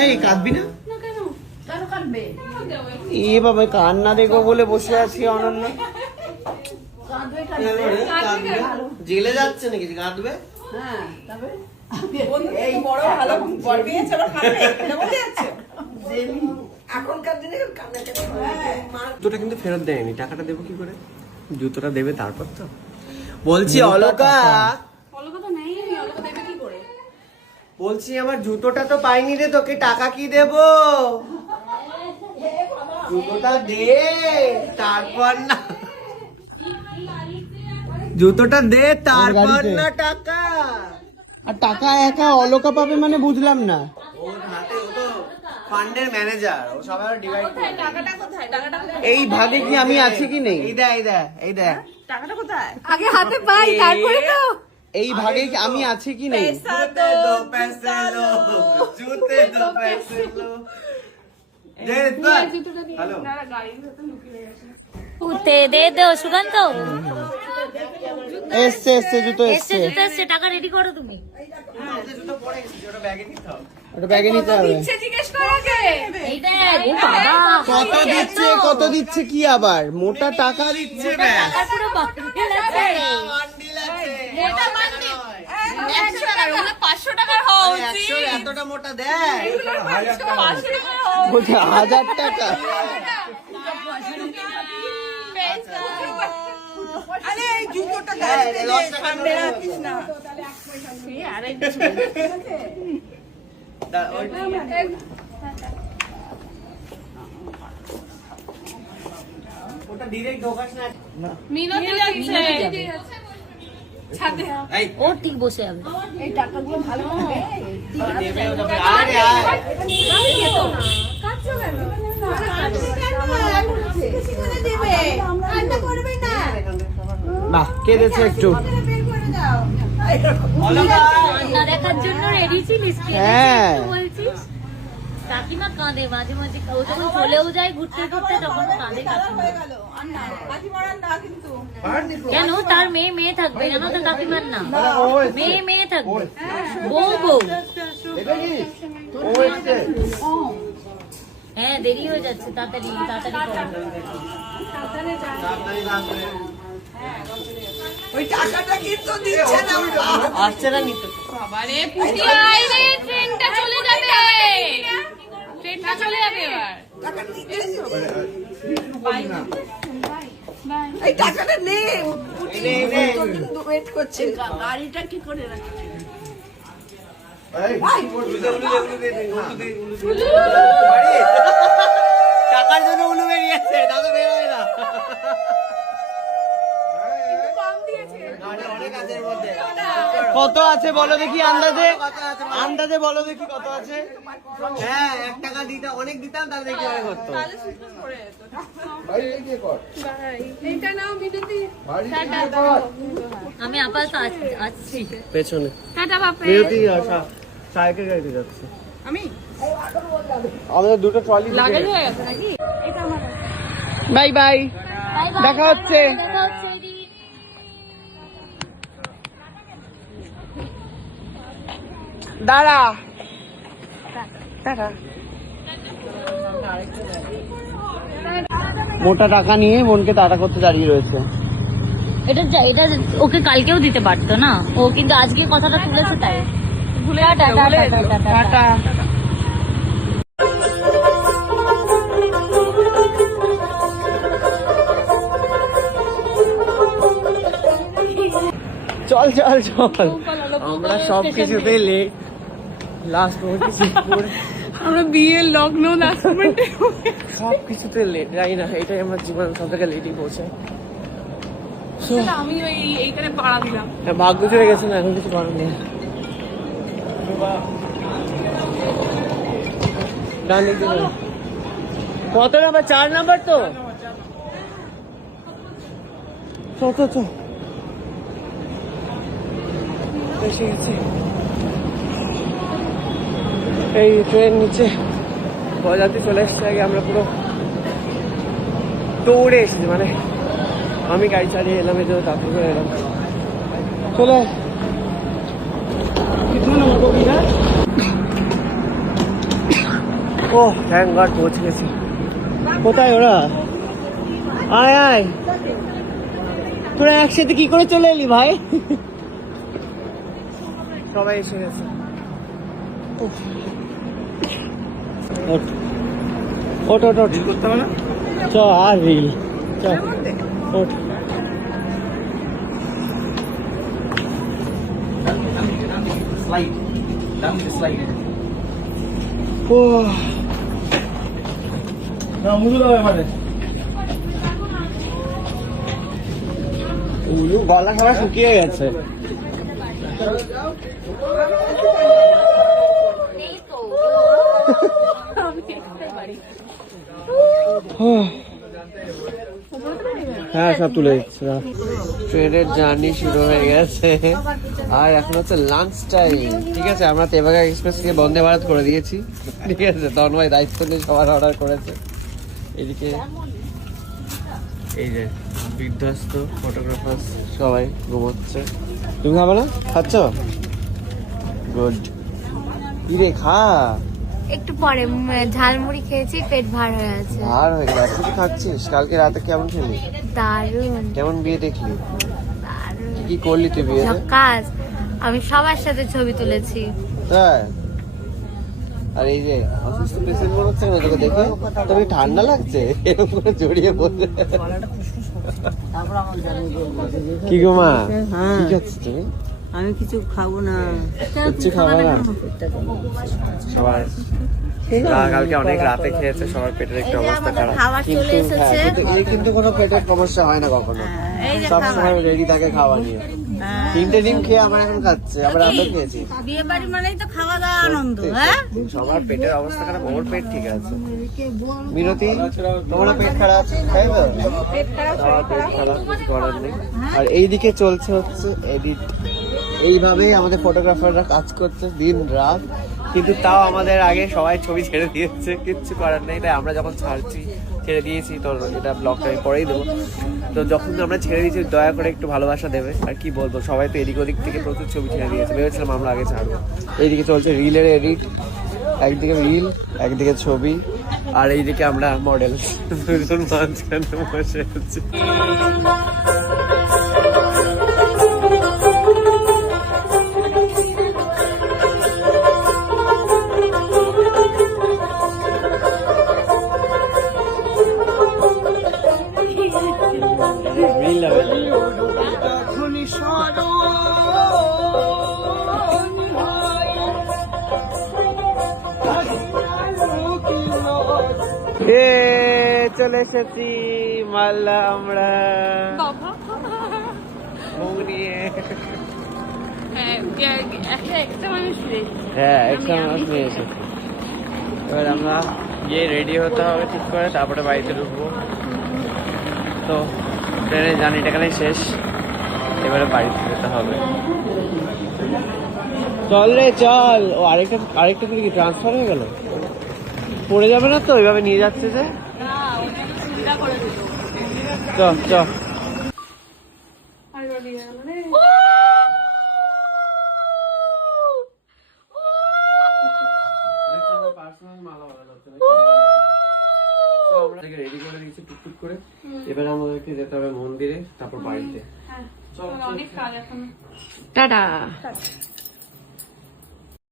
এই কাঁদবি না? এ বাবা কান্না দেখবো বলে বসে আছি অনন্য। জেলে যাচ্ছে নাকি কাঁদবে? জুতোটা কিন্তু ফেরত দেয়নি, টাকাটা দেবো কি করে? জুতোটা দেবে তারপর তো বলছি। অলকা বলছি আমার জুতোটা তো পাইনি রে, তোকে টাকা কি দেবো? জুতোটা দে তারপর না, জুতোটা দে তারপর না টাকা। আর টাকা একা অলকা পাবে মানে বুঝলাম না। ওর হাতে ও তো ফান্ডের ম্যানেজার, ও সবাই ডিভাইড করে। টাকাটা কোথায়? টাকাটা এই ভাগে কি আমি আছি কি নেই? এই দে এই দে এই দে টাকাটা কোথায়? আগে হাতে পাই তারপরে তো এই ভাগে কি আমি আছি কি নেই? জুতে দো पैसे लो, জুতে দো पैसे लो। দে তো হ্যালো না গাড়ির ভিতর লুকিয়ে গেছে। উতে দে দো সুগন্ধ। এসছে এসছে জুতো এসছে। জুতো এসছে, টাকা রেডি করো তুমি। জুতো পড়ে গেছে, ওটা ব্যাগে নিতে হবে। ওটা ব্যাগে নিতে হবে। দিচ্ছে জিজ্ঞেস করো কে? এই দেখ ও বাবা কত দিচ্ছে, কত দিচ্ছে কি আবার মোটা টাকা দিচ্ছে। টাকা পুরো বান্ডিল আছে, বান্ডিল আছে মোটা বান্ডিল 100 টাকা হলো 500 টাকার হওয়া উচিত। এতটা মোটা দেখ, 500 টাকা হওয়া বলছে 1000 টাকা। আরে এই জুতোটা গাড়িতে দে, সামনে রাখিস না। আরে ওটা ডাইরেক্ট ঢোকাস না। মিনতি লাগছে ছাদে। ও ঠিক বসে আছে। এই টাকাগুলো ভালো হবে। দেবে ওটা। আরে আরে কাটছো কেন? কিছু করে দেবে। কান্না করবে না। বাহ কেঁদেছে একটু। বের করে দাও। কান্না দেখার জন্য রেডি ছিলিস? হ্যাঁ। বলছিস কাকিমা কাঁদে মাঝে মাঝে, ও যখন চলেও যায় ঘুরতে ঘুরতে তখন কাঁদে কাকিমা। কেন? তার মেয়ে থাকবে, জানো তো কাকিমার না মেয়ে থাকবে, বউ বউ। হ্যাঁ দেরি হয়ে যাচ্ছে, তাড়াতাড়ি তাড়াতাড়ি করো। ওই টাকাটা কিন্তু দিচ্ছে না। আসছে না নিতে। বাবারে পুটি আই রে, ট্রেনটা চলে যাবে, ট্রেনটা চলে যাবে এবার। টাকা দিতে এই টাকাটা নে। ওয়েট করছে, গাড়িটা কি করে রাখছে? টাকার জন্য উলু বেরিয়েছে, দাদা বেরোয় না। কত আছে বলো দেখি, আন্দাজে আন্দাজে বলো দেখি কত আছে। হ্যাঁ 1 টাকা দিতাম, অনেক দিতাম, তাহলে দেখি অনেক করতো। আমি আপাতত আসছি পেছনে টাটা বাপে। বিরতি সাইকেল গাড়িতে যাচ্ছে। আমাদের দুটো ট্রলি লাগেজ হয়ে গেছে নাকি? বাই বাই, দেখা হচ্ছে। দেখা হচ্ছে এদিন। দাঁড়া টাটা। মোটা টাকা নিয়ে বোনকে টাটা করতে দাঁড়িয়ে রয়েছে। এটা ওকে কালকেও দিতে পারতো না, ও কিন্তু আজকে কথাটা তুলেছে তাই। টাটা। চল চল চল, আমরা সব কিছুতে লেট। লাস্ট আমরা বিয়ের লগ্ন লাস্ট মোমেন্টে সব কিছুতে লেট, জানি না, এটাই আমার জীবন সব থেকে লেটই পৌঁছে। আমি ওই এইখানে পাড়া দিলাম। ভাগ্য চলে গেছে না, এখন কিছু করার নেই। কত নাম্বার? 4 নাম্বার তো। চল এসে গেছে। এই ট্রেন নিচে বরযাত্রী চলে এসছে, আগে আমরা পুরো দৌড়ে এসেছি, মানে আমি গাড়ি চালিয়ে এলাম, এই জন্য তাড়াতাড়ি করে এলাম। চলে कितना नंबर को ও থ্যাংক গড পৌঁছে গেছি। কোথায় ওরা? আয় আয়, তোরা একসাথে কি করে চলে এলি ভাই? সবাই এসে গেছে। ওঠ ওঠ ওঠ ওঠ, করতে হবে না, চ আর রিল চ, ওঠ। ও গলা সবাই শুকিয়ে গেছে। হ্যাঁ সব তুলে দিচ্ছে। ট্রেনের জার্নি শুরু হয়ে গেছে আর এখন হচ্ছে লাঞ্চ টাইম। ঠিক আছে, আমরা তেভাগা এক্সপ্রেস থেকে বন্দে ভারত করে দিয়েছি। ঠিক আছে, তন্ময় দায়িত্ব নিয়ে সবার অর্ডার করেছে। এদিকে এই যে বিধ্বস্ত ফটোগ্রাফার সবাই ঘুমোচ্ছে। তুমি খাবে না? খাচ্ছ? গুড। কি রে, খা। একটু পরে ঝালমুড়ি খেয়েছি, পেট ভার হয়ে আছে। ভার হয়ে গেল, এখন খাচ্ছিস? কালকে রাতে কেমন খেলি? দারুণ কেমন বিয়ে দেখলি? দারুণ কি করলি তুই বিয়েতে? ঝকাস। আমি সবার সাথে ছবি তুলেছি। তাই? আর এই যে অসুস্থ পেশেন্ট মনে হচ্ছে না তোকে দেখে? তোকে ঠান্ডা লাগছে এরকম করে জড়িয়ে পড়লে? কি গো মা, কি খাচ্ছিস তুমি? আমি কিছু খাবো না। কিচ্ছু খাবে না সবাই? কালকে অনেক রাতে খেয়েছে, সবার পেটের একটু অবস্থা খারাপ। খাবার চলে কিন্তু হ্যাঁ, এসেছে। কিন্তু এই কিন্তু কোনো পেটের সমস্যা হয় না কখনো, সবসময় রেডি থাকে খাওয়া নিয়ে। 3টে ডিম খেয়ে আমার এখন খাচ্ছে, আমরা রাতে খেয়েছি। বিয়ে বাড়ি মানেই তো খাওয়া দাওয়া আনন্দ। হ্যাঁ, সবার পেটের অবস্থা খারাপ, ওর পেট ঠিক আছে। মিনতি, তোমার পেট খারাপ তাই তো? আমার পেট খারাপ, কিছু করার নেই। আর এইদিকে চলছে হচ্ছে এডিট। এইভাবেই আমাদের ফটোগ্রাফাররা কাজ করছে দিন রাত, কিন্তু তাও আমাদের আগে সবাই ছবি ছেড়ে দিয়েছে, কিচ্ছু করার নেই। তাই আমরা যখন ছাড়ছি, ছেড়ে দিয়েছি, তো এটা ব্লগটা আমি পরেই দেবো। তো যখন আমরা ছেড়ে দিয়েছি দয়া করে একটু ভালোবাসা দেবে। আর কি বলবো, সবাই তো এদিক ওদিক থেকে প্রচুর ছবি ছেড়ে দিয়েছে, ভেবেছিলাম আমরা আগে ছাড়বো। এইদিকে চলছে রিলের এডিট, একদিকে রিল একদিকে ছবি, আর এইদিকে আমরা মডেল দুজন মাঝখানে বসে আছি। চলে এসেছি মালদা আমরা মুখ নিয়ে। হ্যাঁ, একটা মানুষ নিয়ে এসেছি। এবার আমরা গিয়ে রেডি হতে হবে ঠিক করে, তারপরে বাড়িতে ঢুকবো। তো ট্রেনের জার্নিটা এখানেই শেষ, এবারে বাড়িতে যেতে হবে। চল রে চল। ও আরেকটা করে কি ট্রান্সফার হয়ে গেল? পড়ে যাবে না তো? ওইভাবে নিয়ে যাচ্ছে যে। চ চ। রেডি করে দিয়েছি টুকটুক করে। এবার আমাদেরকে যেতে হবে মন্দিরে, তারপর বাড়িতে। টাটা।